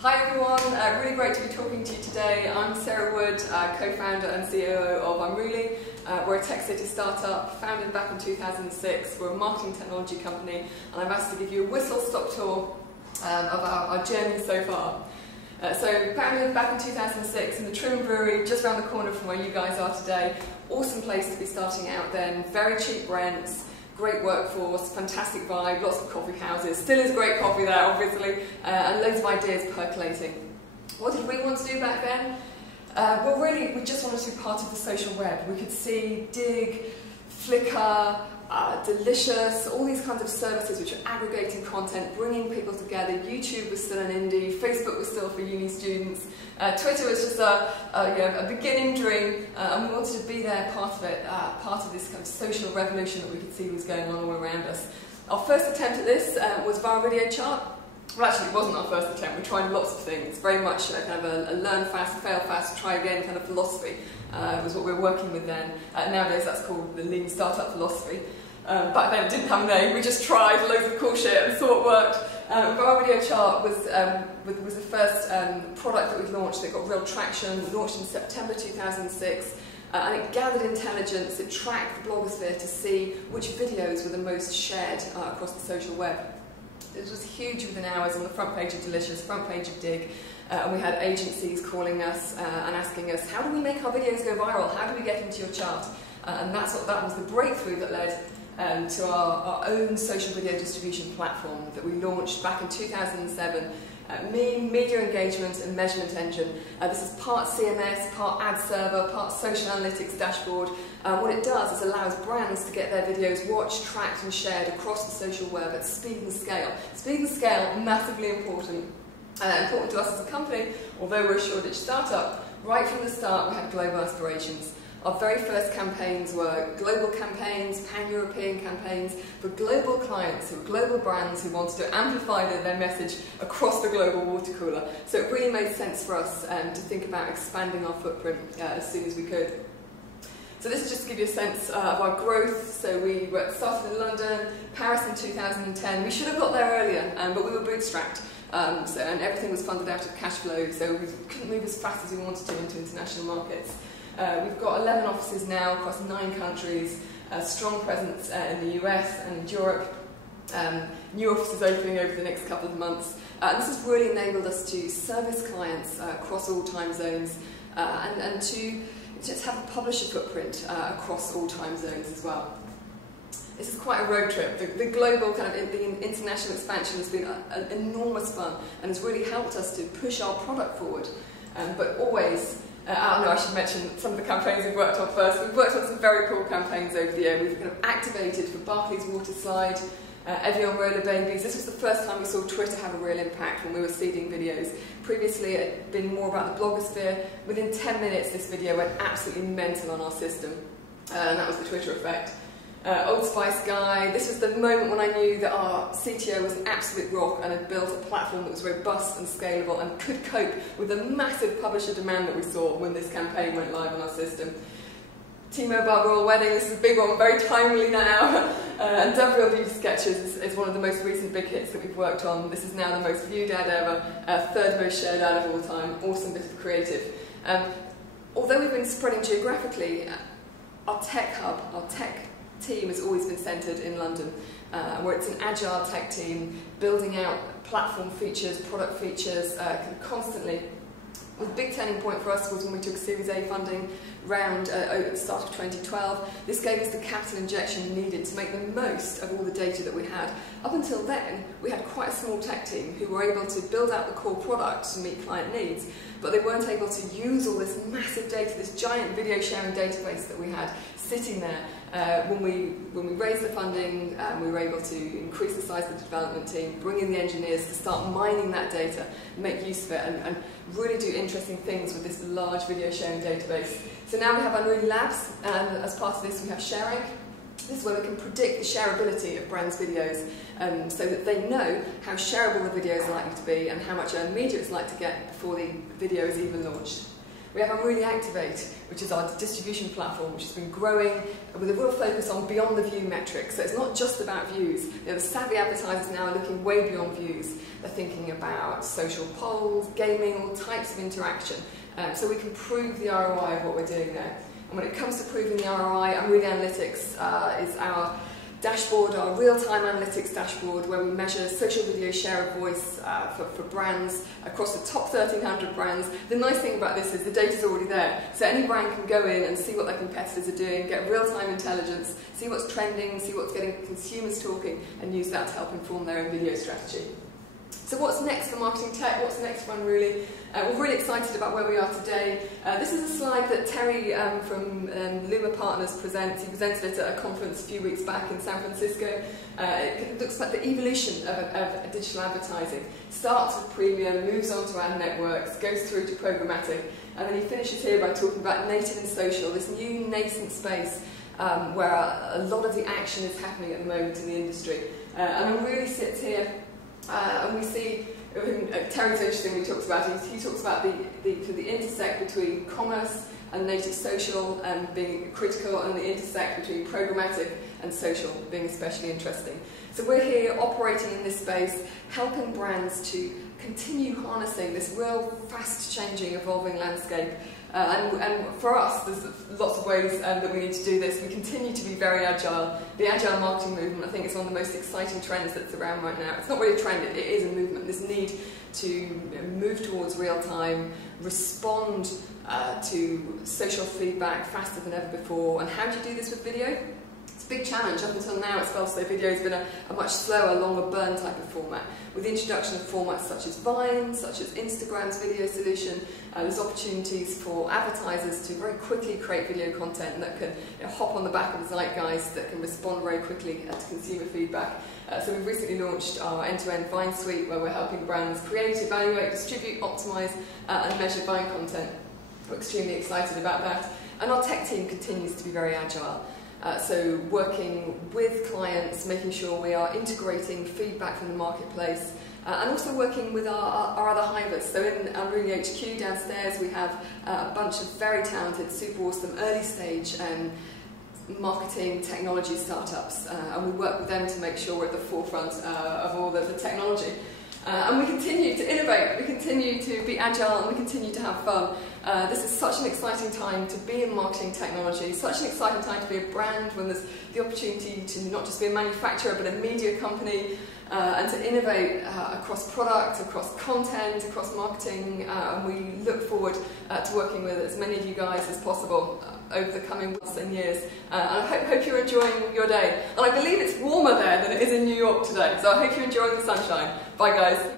Hi everyone, really great to be talking to you today. I'm Sarah Wood, co-founder and COO of Unruly. We're a tech city startup founded back in 2006. We're a marketing technology company, and I've asked to give you a whistle-stop tour of our journey so far. So founded back in 2006 in the Trim Brewery, just around the corner from where you guys are today. Awesome place to be starting out then, very cheap rents, great workforce, fantastic vibe, lots of coffee houses, still is great coffee there obviously, and loads of ideas percolating. What did we want to do back then? Well really, we just wanted to be part of the social web. We could see Dig, Flickr, Delicious, all these kinds of services which are aggregating content, bringing people together. YouTube was still an indie, Facebook was still for uni students, Twitter was just a beginning dream, and we wanted to be there, part of it, part of this kind of social revolution that we could see was going on all around us. Our first attempt at this was via video chat. Well, actually, it wasn't our first attempt. We tried lots of things. Very much kind of a learn fast, fail fast, try again kind of philosophy was what we were working with then. Nowadays, that's called the lean startup philosophy. Back then, it didn't have a name. We just tried loads of cool shit and saw it worked. Our video chart was the first product that we launched that got real traction. We launched in September 2006. And it gathered intelligence. It tracked the blogosphere to see which videos were the most shared across the social web. It was huge within hours, on the front page of Delicious, front page of Dig, and we had agencies calling us and asking us, how do we make our videos go viral? How do we get into your chart? And that was the breakthrough that led to our own social video distribution platform that we launched back in 2007. Media engagement and measurement engine. This is part CMS, part ad server, part social analytics dashboard. What it does is allows brands to get their videos watched, tracked and shared across the social web at speed and scale. Speed and scale, massively important. Important to us as a company, although we're a Shoreditch startup. Right from the start we had global aspirations. Our very first campaigns were global campaigns, pan-European campaigns for global clients, who were global brands who wanted to amplify their message across the global water cooler. So it really made sense for us to think about expanding our footprint as soon as we could. So this is just to give you a sense of our growth. So we started in London, Paris in 2010. We should have got there earlier, but we were bootstrapped. And everything was funded out of cash flow, so we couldn't move as fast as we wanted to into international markets. We've got 11 offices now across 9 countries, a strong presence in the US and in Europe, new offices opening over the next couple of months. And this has really enabled us to service clients across all time zones and to just have a publisher footprint across all time zones as well. This is quite a road trip. The global kind of the international expansion has been an enormous fun and has really helped us to push our product forward, but always. I should mention some of the campaigns we've worked on first. We've worked on some very cool campaigns over the year. We've kind of activated for Barclays Water Slide, Evian Roller Babies. This was the first time we saw Twitter have a real impact when we were seeding videos. Previously it had been more about the blogosphere. Within 10 minutes this video went absolutely mental on our system, and that was the Twitter effect. Old Spice Guy, this was the moment when I knew that our CTO was an absolute rock and had built a platform that was robust and scalable and could cope with the massive publisher demand that we saw when this campaign went live on our system. T-Mobile Royal Wedding, this is a big one, very timely now. And Dove Beauty Sketches is one of the most recent big hits that we've worked on. This is now the most viewed ad ever, third most shared ad of all time, awesome bit of creative. Although we've been spreading geographically, our tech hub, our tech team has always been centred in London, where it's an agile tech team building out platform features, product features constantly. The big turning point for us was when we took Series A funding round at the start of 2012. This gave us the capital injection needed to make the most of all the data that we had. Up until then, we had quite a small tech team who were able to build out the core product to meet client needs, but they weren't able to use all this massive data, this giant video sharing database that we had sitting there. When we raised the funding, we were able to increase the size of the development team, bring in the engineers to start mining that data, make use of it, and really do interesting things with this large video sharing database. So now we have Unruly Labs, and as part of this we have sharing. This is where we can predict the shareability of brands' videos, so that they know how shareable the video is likely to be and how much earned media it's likely to get before the video is even launched. We have Unruly Activate, which is our distribution platform, which has been growing with a real focus on beyond the view metrics. So it's not just about views. The savvy advertisers now are looking way beyond views. They're thinking about social polls, gaming, all types of interaction. So we can prove the ROI of what we're doing there. And when it comes to proving the ROI, Unruly Analytics is our dashboard, our real-time analytics dashboard, where we measure social video share of voice for brands across the top 1,300 brands. The nice thing about this is the data's already there, so any brand can go in and see what their competitors are doing, get real-time intelligence, see what's trending, see what's getting consumers talking, and use that to help inform their own video strategy. So what's next for marketing tech? What's next for Unruly? We're really excited about where we are today. This is a slide that Terry from Luma Partners presents. He presented it at a conference a few weeks back in San Francisco. It looks like the evolution of digital advertising. Starts with premium, moves on to ad networks, goes through to programmatic, and then he finishes here by talking about native and social, this new nascent space where a lot of the action is happening at the moment in the industry. And Unruly sits here. And we see, Terry's interesting when he talks about it, he talks about the intersect between commerce and native social being critical, and the intersect between programmatic and social being especially interesting. So we're here operating in this space, helping brands to continue harnessing this real fast-changing, evolving landscape. And for us, there's lots of ways that we need to do this. We continue to be very agile. The agile marketing movement, I think, is one of the most exciting trends that's around right now. It's not really a trend, it is a movement. This need to move towards real time, respond to social feedback faster than ever before. And how do you do this with video? It's a big challenge. Up until now, it's fair to say video has been a much slower, longer burn type of format. With the introduction of formats such as Vine, such as Instagram's video solution, there's opportunities for advertisers to very quickly create video content that can hop on the back of the zeitgeist, that can respond very quickly to consumer feedback. So we've recently launched our end-to-end Vine suite, where we're helping brands create, evaluate, distribute, optimise and measure Vine content. We're extremely excited about that. And our tech team continues to be very agile. So working with clients, making sure we are integrating feedback from the marketplace, and also working with our other hivers. So in Unruly HQ downstairs, we have a bunch of very talented, super awesome early stage marketing technology startups, and we work with them to make sure we're at the forefront of all the technology. And we continue to innovate, we continue to be agile, and we continue to have fun. This is such an exciting time to be in marketing technology, such an exciting time to be a brand when there's the opportunity to not just be a manufacturer but a media company, and to innovate across product, across content, across marketing, and we look forward to working with as many of you guys as possible over the coming months and years. And I hope you're enjoying your day. And I believe it's warmer there than it is in New York today, so I hope you're enjoying the sunshine. Bye guys.